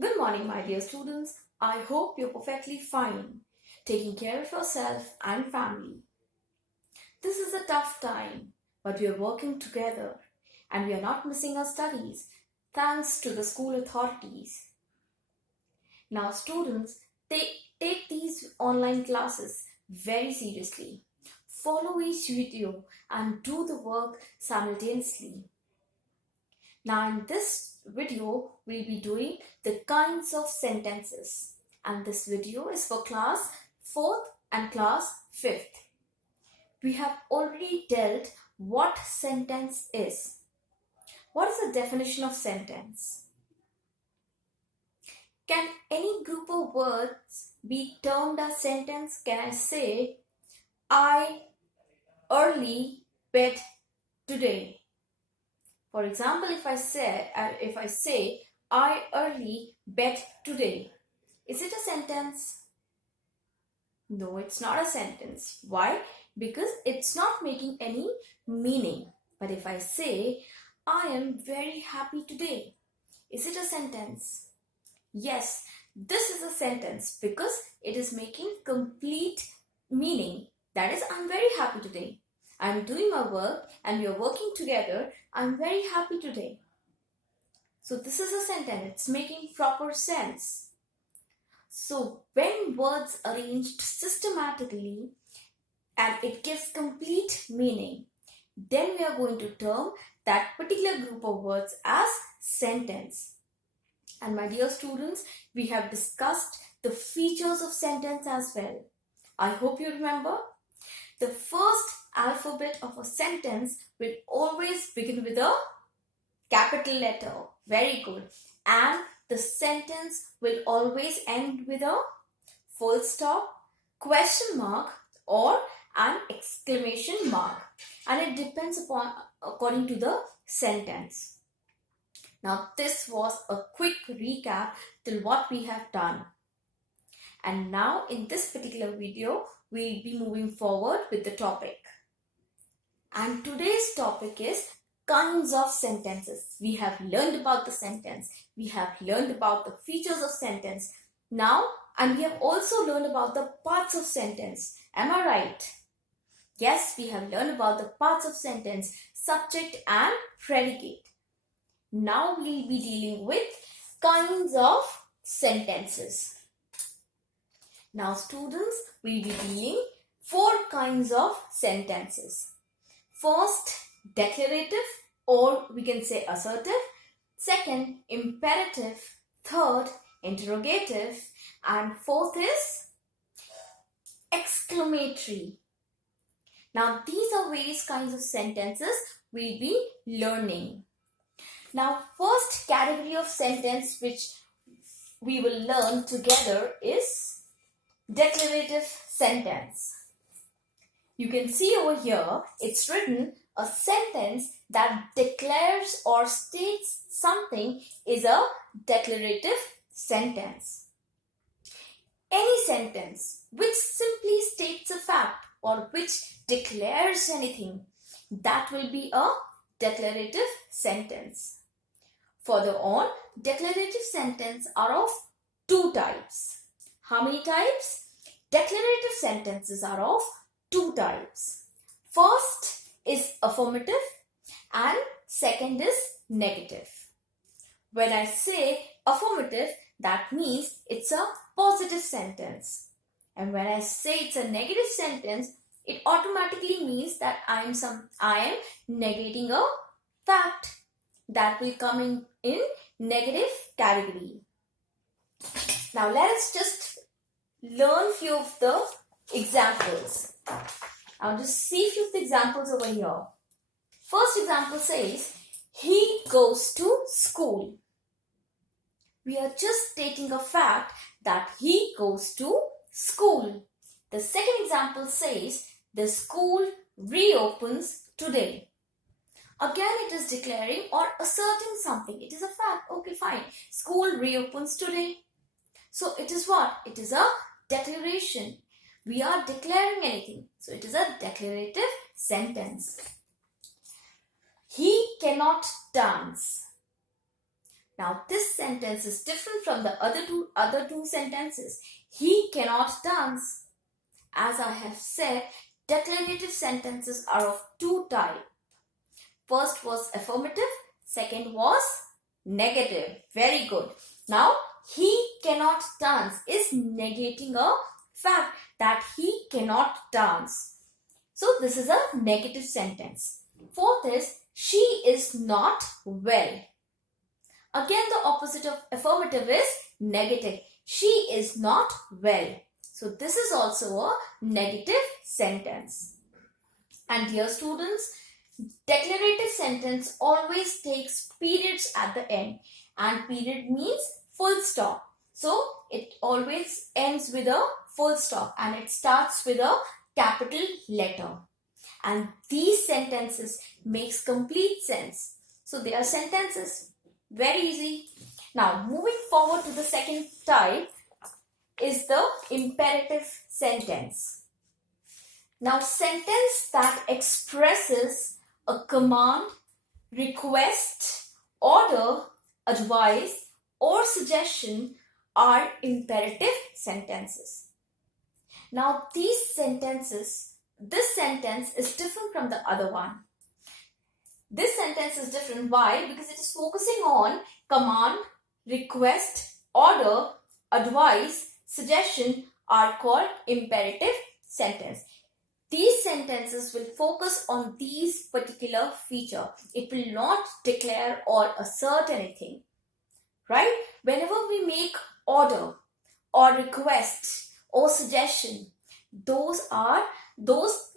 Good morning, my dear students. I hope you're perfectly fine, taking care of yourself and family. This is a tough time, but we are working together and we are not missing our studies thanks to the school authorities. Now, students, take these online classes very seriously. Follow each video and do the work simultaneously. Now in this video, we'll be doing the kinds of sentences. And this video is for class 4th and class 5th. We have already dealt what sentence is. What is the definition of sentence? Can any group of words be termed as sentence? Can I say, I early bed today? For example, if I say I early bet today, is it a sentence? No, it's not a sentence. Why? Because it's not making any meaning. But if I say I am very happy today, is it a sentence? Yes, this is a sentence because it is making complete meaning. That is, I'm very happy today. I'm doing my work and we are working together. I'm very happy today. So this is a sentence. It's making proper sense. So when words arranged systematically and it gives complete meaning, then we are going to term that particular group of words as sentence. And my dear students, we have discussed the features of sentence as well. I hope you remember. The first alphabet of a sentence will always begin with a capital letter. Very good. And the sentence will always end with a full stop, question mark, or an exclamation mark. And it depends upon according to the sentence. Now this was a quick recap till what we have done. And now in this particular video, we'll be moving forward with the topic. And today's topic is kinds of sentences. We have learned about the sentence. We have learned about the features of sentence. Now, and we have also learned about the parts of sentence. Am I right? Yes, we have learned about the parts of sentence, subject and predicate. Now we'll be dealing with kinds of sentences. Now students, we'll be dealing 4 kinds of sentences. First, declarative, or we can say assertive. Second, imperative. Third, interrogative. And fourth is exclamatory. Now these are various kinds of sentences we'll be learning. Now first category of sentence which we will learn together is declarative sentence. You can see over here, it's written a sentence that declares or states something is a declarative sentence. Any sentence which simply states a fact or which declares anything, that will be a declarative sentence. Further on, declarative sentences are of 2 types. How many types? Declarative sentences are of 2 types. First is affirmative and second is negative. When I say affirmative, that means it's a positive sentence. And when I say it's a negative sentence, it automatically means that I am negating a fact. That will come in negative category. Now let us just learn few of the examples. I'll just see few of the examples over here. First example says, he goes to school. We are just stating a fact that he goes to school. The second example says, the school reopens today. Again, it is declaring or asserting something. It is a fact. Okay, fine. School reopens today. So it is what? It is a declaration. We are declaring anything. So it is a declarative sentence. He cannot dance. Now this sentence is different from the other two sentences. He cannot dance. As I have said, declarative sentences are of two types. First was affirmative, second was negative. Very good. Now, he cannot dance is negating a fact that he cannot dance. So, this is a negative sentence. Fourth is, she is not well. Again, the opposite of affirmative is negative. She is not well. So, this is also a negative sentence. And dear students, declarative sentence always takes periods at the end, and period means full stop. So it always ends with a full stop and it starts with a capital letter. And these sentences makes complete sense. So they are sentences. Very easy. Now moving forward to the second type is the imperative sentence. Now sentence that expresses a command, request, order, advice, or suggestion are imperative sentences. Now this sentence is different from the other one. This sentence is different. Why? Because it is focusing on command, request, order, advice, suggestion are called imperative sentence. These sentences will focus on these particular feature. It will not declare or assert anything. Right? Whenever we make order or request or suggestion, those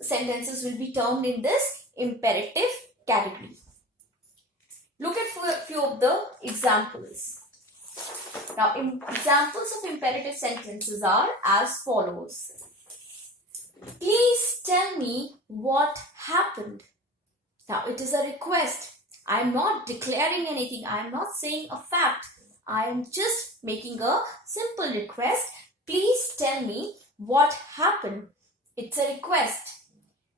sentences will be termed in this imperative category. Look at a few of the examples. Now, examples of imperative sentences are as follows. Please tell me what happened. Now, it is a request. I am not declaring anything. I am not saying a fact. I am just making a simple request. Please tell me what happened. It's a request.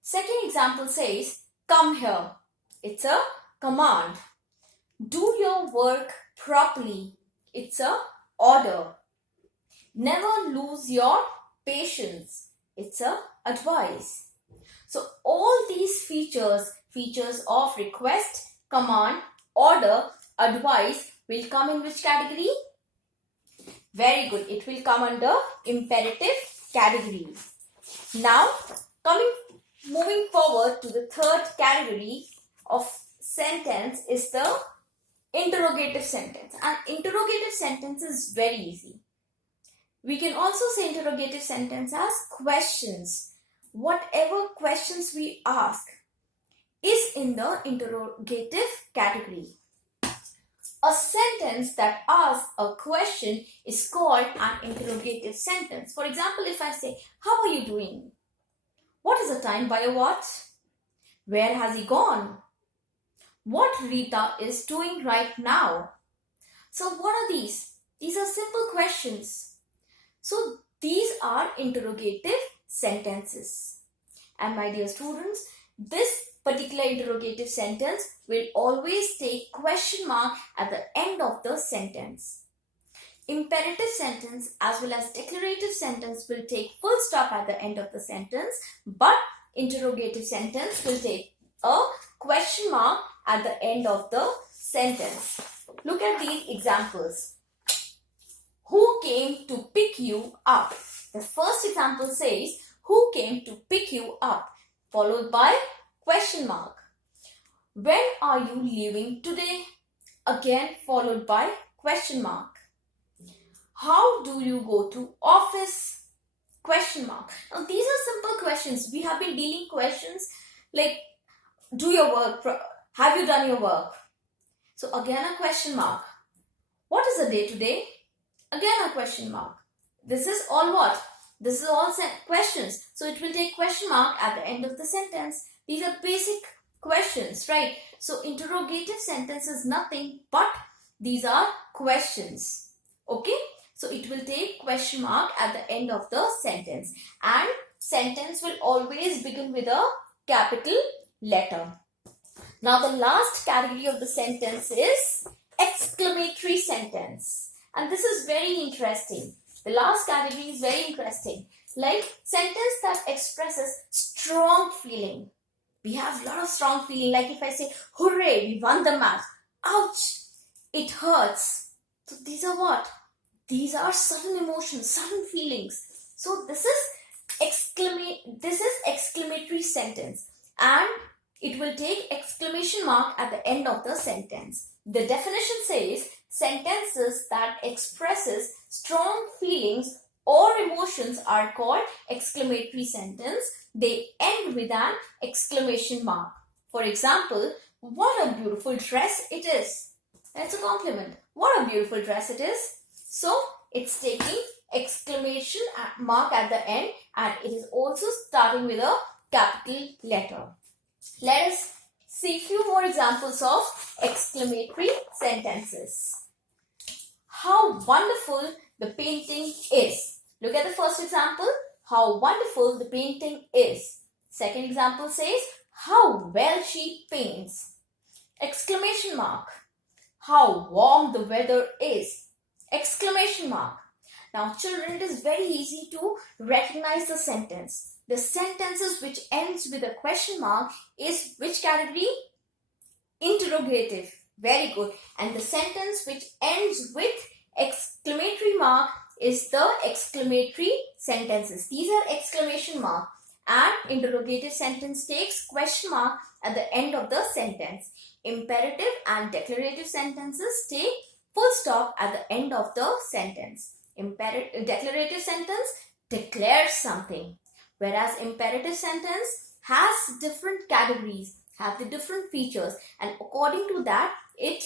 Second example says, come here. It's a command. Do your work properly. It's a order. Never lose your patience. It's a advice. So all these features of request, command, order, advice will come in which category? Very good. It will come under imperative category. Now, moving forward to the third category of sentence is the interrogative sentence. And interrogative sentence is very easy. We can also say interrogative sentence as questions. Whatever questions we ask is in the interrogative category. A sentence that asks a question is called an interrogative sentence. For example, if I say, how are you doing? What is the time by a watch? Where has he gone? What Rita is doing right now? So what are these? These are simple questions. So these are interrogative sentences. And my dear students, this particular interrogative sentence will always take question mark at the end of the sentence. Imperative sentence as well as declarative sentence will take full stop at the end of the sentence, but interrogative sentence will take a question mark at the end of the sentence. Look at these examples. Who came to pick you up? The first example says, who came to pick you up? Followed by question mark. When are you leaving today? Again followed by question mark. How do you go to office? Question mark. Now these are simple questions. We have been dealing questions like, do your work. Have you done your work? So again a question mark. What is the day today? Again a question mark. This is all what? This is all questions. So it will take question mark at the end of the sentence. These are basic questions, right? So interrogative sentence is nothing but these are questions. Okay? So it will take question mark at the end of the sentence. And sentence will always begin with a capital letter. Now the last category of the sentence is exclamatory sentence. And this is very interesting. The last category is very interesting. Like sentence that expresses strong feeling. We have a lot of strong feeling. Like if I say, hooray, we won the match. Ouch, it hurts. So these are what? These are sudden emotions, sudden feelings. So this is exclamatory sentence, and it will take exclamation mark at the end of the sentence. The definition says sentences that expresses strong feelings or emotions are called exclamatory sentence. They end with an exclamation mark. For example, what a beautiful dress it is. That's a compliment. What a beautiful dress it is. So it's taking exclamation mark at the end, and it is also starting with a capital letter. Let us see a few more examples of exclamatory sentences. How wonderful the painting is. Look at the first example. How wonderful the painting is. Second example says, how well she paints. Exclamation mark. How warm the weather is. Exclamation mark. Now children, it is very easy to recognize the sentence. The sentences which ends with a question mark is which category? Interrogative. Very good. And the sentence which ends with exclamatory mark is the exclamatory sentences. These are exclamation mark, and interrogative sentence takes question mark at the end of the sentence. Imperative and declarative sentences take full stop at the end of the sentence. Declarative sentence declares something, whereas imperative sentence has different categories, have the different features, and according to that it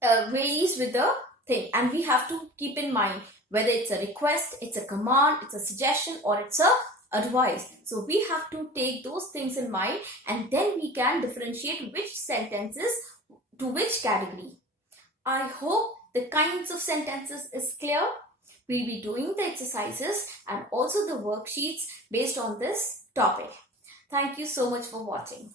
varies with the thing. And we have to keep in mind whether it's a request, it's a command, it's a suggestion, or it's a advice. So we have to take those things in mind, and then we can differentiate which sentences to which category. I hope the kinds of sentences is clear. We'll be doing the exercises and also the worksheets based on this topic. Thank you so much for watching.